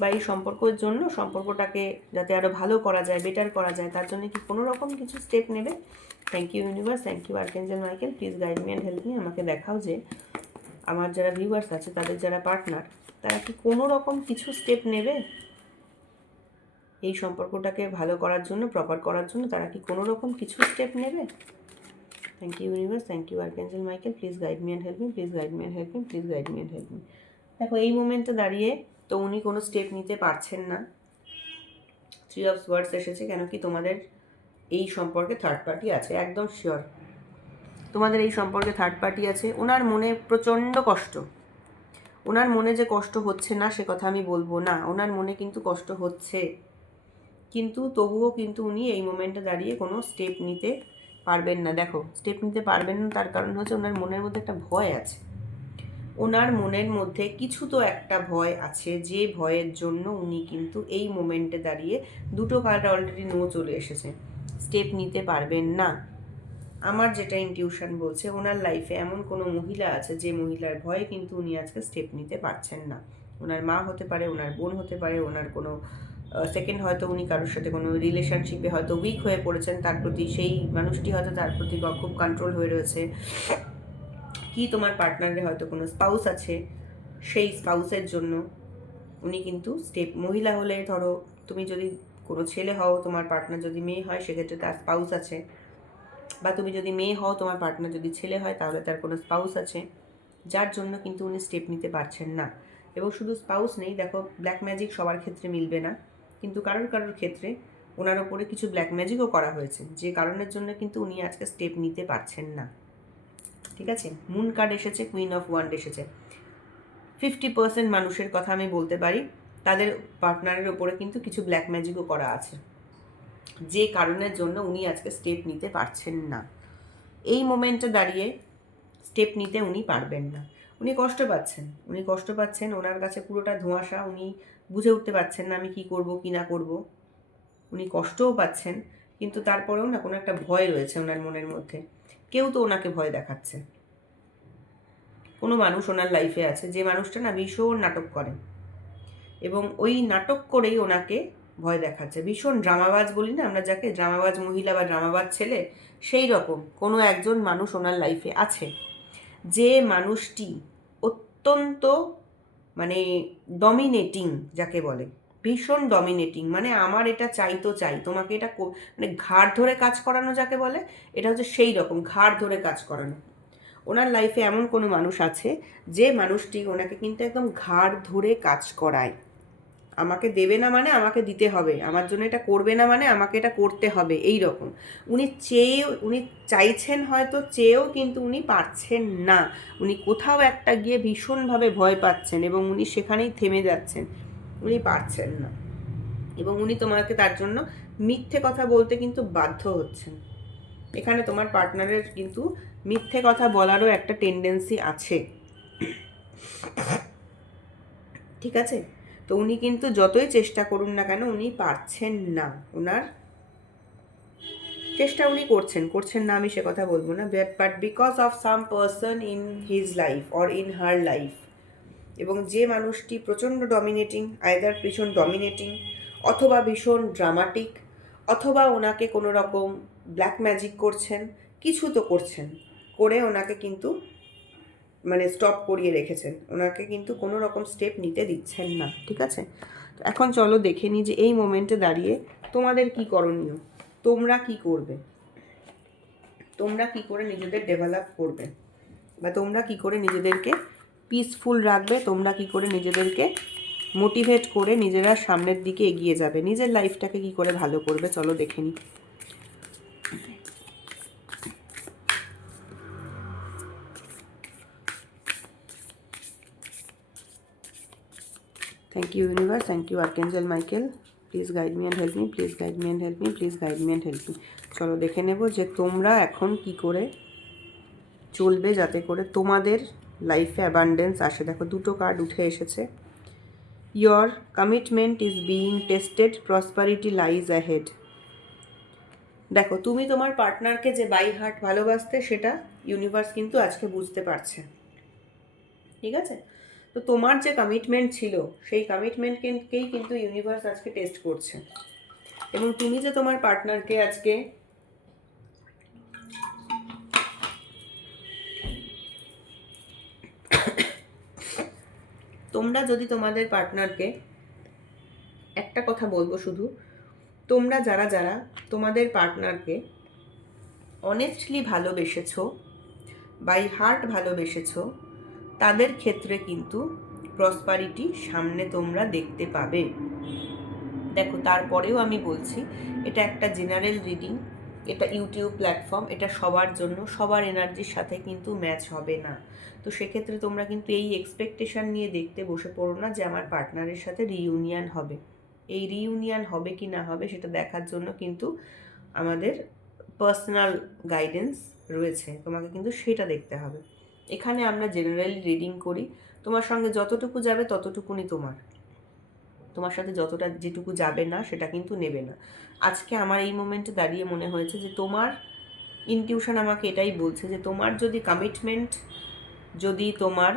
বা এই সম্পর্কের জন্য, সম্পর্কটাকে যাতে আরও ভালো করা যায়, বেটার করা যায়, তার জন্য কি কোনো রকম কিছু স্টেপ নেবে। Thank you universe, thank you archangel Michael, please guide me and help me. আমাকে দেখাও যে আমার যারা ভিউয়ার্স আছে, তাদের যারা পার্টনার, তারা কি কোনো রকম কিছু স্টেপ নেবে এই সম্পর্কটাকে ভালো করার জন্য, প্রপার করার জন্য, তারা কি কোনো রকম কিছু স্টেপ নেবে। Thank you universe, thank you archangel Michael, please guide me and help me, please guide me and help me, please guide me and help me. দেখো এই মোমেন্টে দাঁড়িয়ে তো উনি কোনো স্টেপ নিতে পারছেন না। 3 অফ ওয়ার্ডস এসেছে, কেন কি তোমাদের এই সম্পর্কে থার্ড পার্টি আছে, একদম শিওর তোমাদের এই সম্পর্কে থার্ড পার্টি আছে। ওনার মনে প্রচণ্ড কষ্ট, ওনার মনে যে কষ্ট হচ্ছে না সে কথা আমি বলবো না, ওনার মনে কিন্তু কষ্ট হচ্ছে, কিন্তু তবুও কিন্তু উনি এই মোমেন্টে দাঁড়িয়ে কোনো স্টেপ নিতে পারবেন না। দেখো স্টেপ নিতে পারবেন না, তার কারণ হচ্ছে ওনার মনের মধ্যে একটা ভয় আছে। ওনার মনের মধ্যে কিছু তো একটা ভয় আছে, যে ভয়ের জন্য উনি কিন্তু এই মোমেন্টে দাঁড়িয়ে, দুটো কার্ড অলরেডি নো চলে এসেছে, স্টেপ নিতে পারবেন না। আমার যেটা ইনটিউশন বলছে, ওনার লাইফে এমন কোনো মহিলা আছে যে মহিলার ভয়ে কিন্তু উনি আজকে স্টেপ নিতে পারছেন না। ওনার মা হতে পারে, ওনার বোন হতে পারে, ওনার কোনো সেকেন্ড, হয়তো উনি কারোর সাথে কোনো রিলেশনশিপে হয়তো উইক হয়ে পড়েছেন, তার প্রতি সেই মানুষটি হয়তো তার প্রতি খুব কন্ট্রোল হয়ে রয়েছে, কি তোমার পার্টনারের হয়তো কোনো স্পাউস আছে, সেই স্পাউসের জন্য উনি কিন্তু স্টেপ, মহিলা হলে ধরো তুমি যদি কোনো ছেলে হও, তোমার পার্টনার যদি মেয়ে হয় সেক্ষেত্রে তার স্পাউস আছে, বা তুমি যদি মেয়ে হও, তোমার পার্টনার যদি ছেলে হয় তাহলে তার কোনো স্পাউস আছে, যার জন্য কিন্তু উনি স্টেপ নিতে পারছেন না। এবং শুধু স্পাউস নেই, দেখো ব্ল্যাক ম্যাজিক সবার ক্ষেত্রে মিলবে না, কিন্তু কারোর কারোর ক্ষেত্রে ওনার ওপরে কিছু ব্ল্যাক ম্যাজিকও করা হয়েছে, যে কারণের জন্য কিন্তু উনি আজকে স্টেপ নিতে পারছেন না। ঠিক আছে? মুন কার্ড এসেছে, কুইন অফ ওয়ান্ড এসেছে। 50% মানুষের কথা আমি বলতে পারি, তাদের পার্টনারের ওপরে কিন্তু কিছু ব্ল্যাক ম্যাজিকও করা আছে, যে কারণের জন্য উনি আজকে স্টেপ নিতে পারছেন না। এই মোমেন্টে দাঁড়িয়ে স্টেপ নিতে উনি পারবেন না, উনি কষ্ট পাচ্ছেন, উনি কষ্ট পাচ্ছেন, ওনার কাছে পুরোটা ধোঁয়াশা, উনি বুঝে উঠতে পারছেন না আমি কি করব কি না করব, উনি কষ্টও পাচ্ছেন, কিন্তু তারপরেও না কোনো একটা ভয় রয়েছে ওনার মনের মধ্যে, কেউ তো ওনাকে ভয় দেখাচ্ছে। কোনো মানুষ ওনার লাইফে আছে, যে মানুষটা না ভীষণ নাটক করে, এবং ওই নাটক করেই ওনাকে ভয় দেখাচ্ছে, ভীষণ ড্রামাবাজ বলি না আমরা যাকে, ড্রামাবাজ মহিলা বা ড্রামাবাজ ছেলে, সেই রকম কোনো একজন মানুষ ওনার লাইফে আছে, যে মানুষটি অত্যন্ত মানে ডমিনেটিং যাকে বলে, ভীষণ ডমিনেটিং, মানে আমার এটা চাই তো চাই, তোমাকে এটা মানে ঘাড় ধরে কাজ করানো যাকে বলে, এটা হচ্ছে সেই রকম ঘাড় ধরে কাজ করানো। ওনার লাইফে এমন কোনো মানুষ আছে যে মানুষটি ওনাকে কিন্তু একদম ঘাড় ধরে কাজ করায়। আমাকে দেবে না মানে আমাকে দিতে হবে, আমার জন্য এটা করবে না মানে আমাকে এটা করতে হবে, এই রকম। উনি চাইছেন হয়তো, চেয়েও কিন্তু উনি পারছেন না। উনি কোথাও একটা গিয়ে ভীষণভাবে ভয় পাচ্ছেন এবং উনি সেখানেই থেমে যাচ্ছেন, উনি পারছেন না। এবং উনি তোমাকে তার জন্য মিথ্যে কথা বলতে কিন্তু বাধ্য হচ্ছেন। এখানে তোমার পার্টনারের কিন্তু মিথ্যে কথা বলারও একটা টেন্ডেন্সি আছে, ঠিক আছে? তো উনি কিন্তু যতই চেষ্টা করুন না কেন উনি পারছেন না। ওনার চেষ্টা উনি করছেন না আমি সে কথা বলবো না, but because of some person in his life or in her life, এবং যে মানুষটি প্রচণ্ড ডমিনেটিং, আইদার ভীষণ ডমিনেটিং অথবা ভীষণ ড্রামাটিক, অথবা ওনাকে কোনো রকম ব্ল্যাক ম্যাজিক করছেন, কিছু তো করছেন, করে ওনাকে কিন্তু মানে স্টপ করিয়ে রেখেছেন, ওনাকে কিন্তু কোনো রকম স্টেপ নিতে দিচ্ছেন না, ঠিক আছে? তো এখন চলো দেখে নিই যে এই মোমেন্টে দাঁড়িয়ে তোমাদের কি করণীয়, তোমরা কি করবে, তোমরা কি করে নিজেদের ডেভেলপ করবে, বা তোমরা কি করে নিজেদেরকে পিসফুল রাখবে, তোমরা কি করে নিজেদেরকে মোটিভেট করে নিজেরা সামনের দিকে এগিয়ে যাবে, নিজের লাইফটাকে কি করে ভালো করবে, চলো দেখে নিই। Thank you universe, thank you archangel Michael, please guide me and help me, please guide me and help me, please guide me and help me. চলো দেখে নেব যে তোমরা এখন কি করে চলবে যাতে করে তোমাদের লাইফে অ্যাবান্ডেন্স আসে। দেখো দুটো কার্ড উঠে এসেছে। Your commitment is being tested, prosperity lies ahead. দেখো তুমি তোমার পার্টনারকে যে বাই হার্ট ভালোবাসতে, সেটা ইউনিভার্স কিন্তু আজকে বুঝতে পারছে, ঠিক আছে? তো তোমার যে কমিটমেন্ট ছিল সেই কমিটমেন্টকেই কিন্তু ইউনিভার্স আজকে টেস্ট করছে, এবং তুমি যে তোমার পার্টনারকে আজকে তোমরা যদি তোমাদের পার্টনারকে একটা কথা বলবো শুধু, তোমরা যারা যারা তোমাদের পার্টনারকে অনেস্টলি ভালোবেসেছো, বাই হার্ট ভালোবেসেছো, তাদের ক্ষেত্রে কিন্তু প্রসপারিটি সামনে তোমরা দেখতে পাবে। দেখো তারপরেও আমি বলছি, এটা একটা জেনারেল রিডিং, এটা ইউটিউব প্ল্যাটফর্ম, এটা সবার জন্য, সবার এনার্জির সাথে কিন্তু ম্যাচ হবে না। তো সেক্ষেত্রে তোমরা কিন্তু এই এক্সপেকটেশন নিয়ে দেখতে বসে পড়ো না যে আমার পার্টনারের সাথে রিইউনিয়ন হবে। এই রিইউনিয়ন হবে কি না হবে সেটা দেখার জন্য কিন্তু আমাদের পার্সোনাল গাইডেন্স রয়েছে, তোমাকে কিন্তু সেটা দেখতে হবে। এখানে আমরা জেনারেলি রিডিং করি, তোমার সঙ্গে যতটুকু যাবে ততটুকুনি তোমার সাথে যেটুকু যাবে না সেটা কিন্তু নেবে না। আজকে আমার এই মোমেন্টে দাঁড়িয়ে মনে হয়েছে যে তোমার ইনটিউশন আমাকে এটাই বলছে যে তোমার যদি কমিটমেন্ট যদি তোমার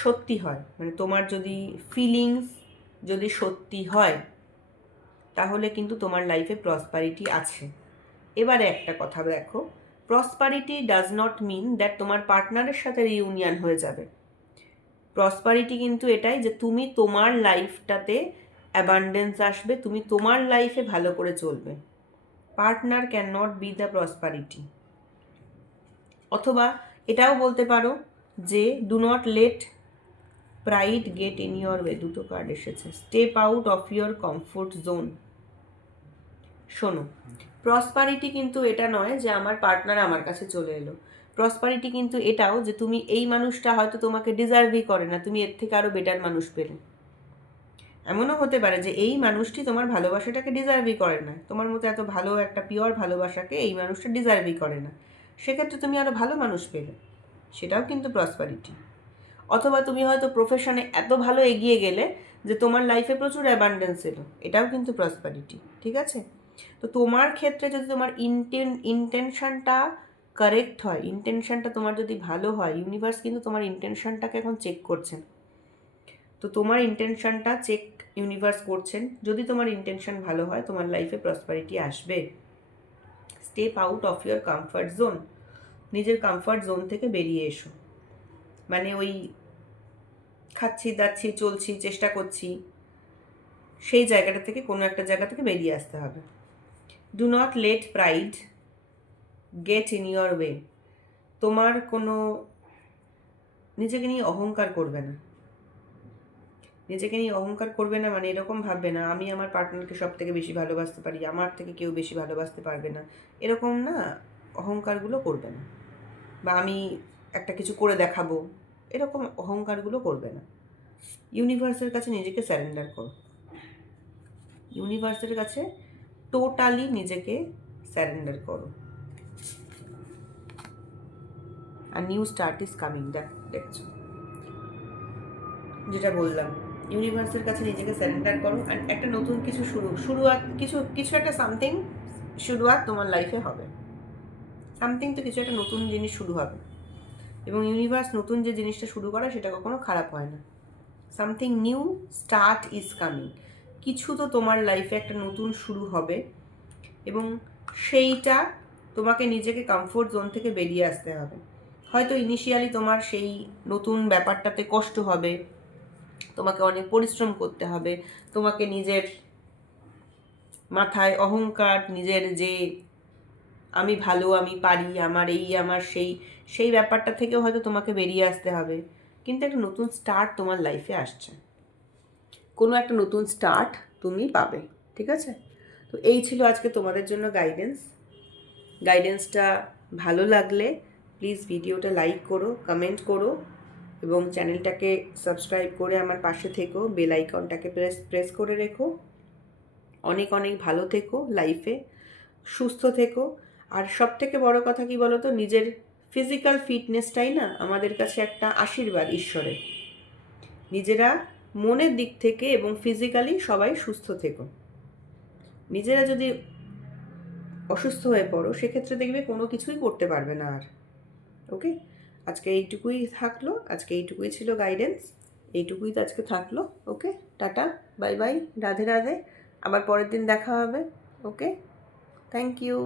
সত্যি হয়, মানে তোমার যদি ফিলিংস যদি সত্যি হয়, তাহলে কিন্তু তোমার লাইফে প্রসপারিটি আছে। এবারে একটা কথা দেখো, prosperity does not mean that তোমার পার্টনারের সাথে রিইউনিয়ন হয়ে যাবে। প্রসপারিটি কিন্তু এটাই যে তুমি তোমার লাইফটাতে অ্যাবান্ডেন্স আসবে, তুমি তোমার লাইফে ভালো করে চলবে। Partner can not be the prosperity. অথবা এটাও বলতে পারো যে do not late pride get in your way. দুটো কার্ড এসেছে। Step out of your comfort zone. শোনো, প্রসপারিটি কিন্তু এটা নয় যে আমার পার্টনার আমার কাছে চলে এলো। প্রসপারিটি কিন্তু এটাও যে তুমি এই মানুষটা হয়তো তোমাকে ডিজার্ভই করে না, তুমি এর থেকে আরও বেটার মানুষ পেলে। এমনও হতে পারে যে এই মানুষটি তোমার ভালোবাসাটাকে ডিজার্ভই করে না, তোমার মতো এত ভালো একটা পিওর ভালোবাসাকে এই মানুষটা ডিজার্ভই করে না, সেক্ষেত্রে তুমি আরও ভালো মানুষ পেলে, সেটাও কিন্তু প্রসপারিটি। অথবা তুমি হয়তো প্রফেশনে এত ভালো এগিয়ে গেলে যে তোমার লাইফে প্রচুর অ্যাবান্ডেন্স এলো, এটাও কিন্তু প্রসপারিটি, ঠিক আছে? তো তোমার ক্ষেত্রে যদি তোমার ইন্টেনশনটা কারেক্ট হয়, ইন্টেনশনটা তোমার যদি ভালো হয়, ইউনিভার্স কিন্তু তোমার ইন্টেনশনটাকে এখন চেক করছেন। তো তোমার ইন্টেনশনটা চেক ইউনিভার্স করছেন, যদি তোমার ইন্টেনশন ভালো হয় তোমার লাইফে প্রসপারিটি আসবে। Step out of your comfort zone. নিজের কমফর্ট জোন থেকে বেরিয়ে এসো, মানে ওই খাচ্ছি দাচ্ছি চলছি চেষ্টা করছি, সেই জায়গাটা থেকে, কোনো একটা জায়গা থেকে বেরিয়ে আসতে হবে। Do not late pride get in your way. তোমার কোনো নিজেকে নিয়ে অহংকার করবে না। নিজেকে নিয়ে অহংকার করবে না মানে এরকম ভাববে না আমি আমার পার্টনারকে সব থেকে বেশি ভালোবাসতে পারি, আমার থেকে কেউ বেশি ভালোবাসতে পারবে না, এরকম না অহংকারগুলো করবে না। বা আমি একটা কিছু করে দেখাবো, এরকম অহংকারগুলো করবে না। ইউনিভার্সের কাছে নিজেকে স্যারেন্ডার করো। ইউনিভার্সের কাছে টোটালি নিজেকে স্যারেন্ডার করো। আর নিউ স্টার্ট ইজ কামিং। দেখছো যেটা বললাম, ইউনিভার্সের কাছে নিজেকে স্যারেন্ডার করো। আর একটা নতুন কিছু শুরুয়াত, কিছু একটা সামথিং শুরুয়াত তোমার লাইফে হবে। সামথিং তো কিছু একটা নতুন জিনিস শুরু হবে। এবং ইউনিভার্স নতুন যে জিনিসটা শুরু করে সেটা কখনো খারাপ হয় না। Something new start is coming. কিছু তো তোমার লাইফে একটা নতুন শুরু হবে, এবং সেইটা তোমাকে নিজেকে কমফোর্ট জোন থেকে বেরিয়ে আসতে হবে। হয়তো ইনিশিয়ালি তোমার সেই নতুন ব্যাপারটাতে কষ্ট হবে, তোমাকে অনেক পরিশ্রম করতে হবে, তোমাকে নিজের মাথায় অহংকার, নিজের যে আমি ভালো, আমি পারি, আমার এই আমার সেই ব্যাপারটা থেকেও হয়তো তোমাকে বেরিয়ে আসতে হবে। কিন্তু একটা নতুন স্টার্ট তোমার লাইফে আসছে, কোনো একটা নতুন স্টার্ট তুমি পাবে। ঠিক আছে? তো এই ছিল আজকে তোমাদের জন্য গাইডেন্সটা ভালো লাগলে প্লিজ ভিডিওটা লাইক করো, কমেন্ট করো, এবং চ্যানেলটাকে সাবস্ক্রাইব করে আমার পাশে থেকো, বেল আইকনটাকে প্রেস করে রেখো। অনেক অনেক ভালো থেকো লাইফে, সুস্থ থেকো। আর সব থেকে বড় কথা কি বলো তো, নিজের ফিজিক্যাল ফিটনেসটাই না আমাদের কাছে একটা আশীর্বাদ ঈশ্বরের। নিজেরা মনের দিক থেকে এবং ফিজিক্যালি সবাই সুস্থ থেকো। নিজেরা যদি অসুস্থ হয়ে পড়ো সেক্ষেত্রে দেখবে কোনো কিছুই করতে পারবে না আর। ওকে, আজকে এইটুকুই থাকলো, আজকে এইটুকুই ছিল গাইডেন্স, এইটুকুই তো আজকে থাকলো। Okay, tata, bye bye, Radhe Radhe, আবার পরের দিন দেখা হবে। Okay, thank you.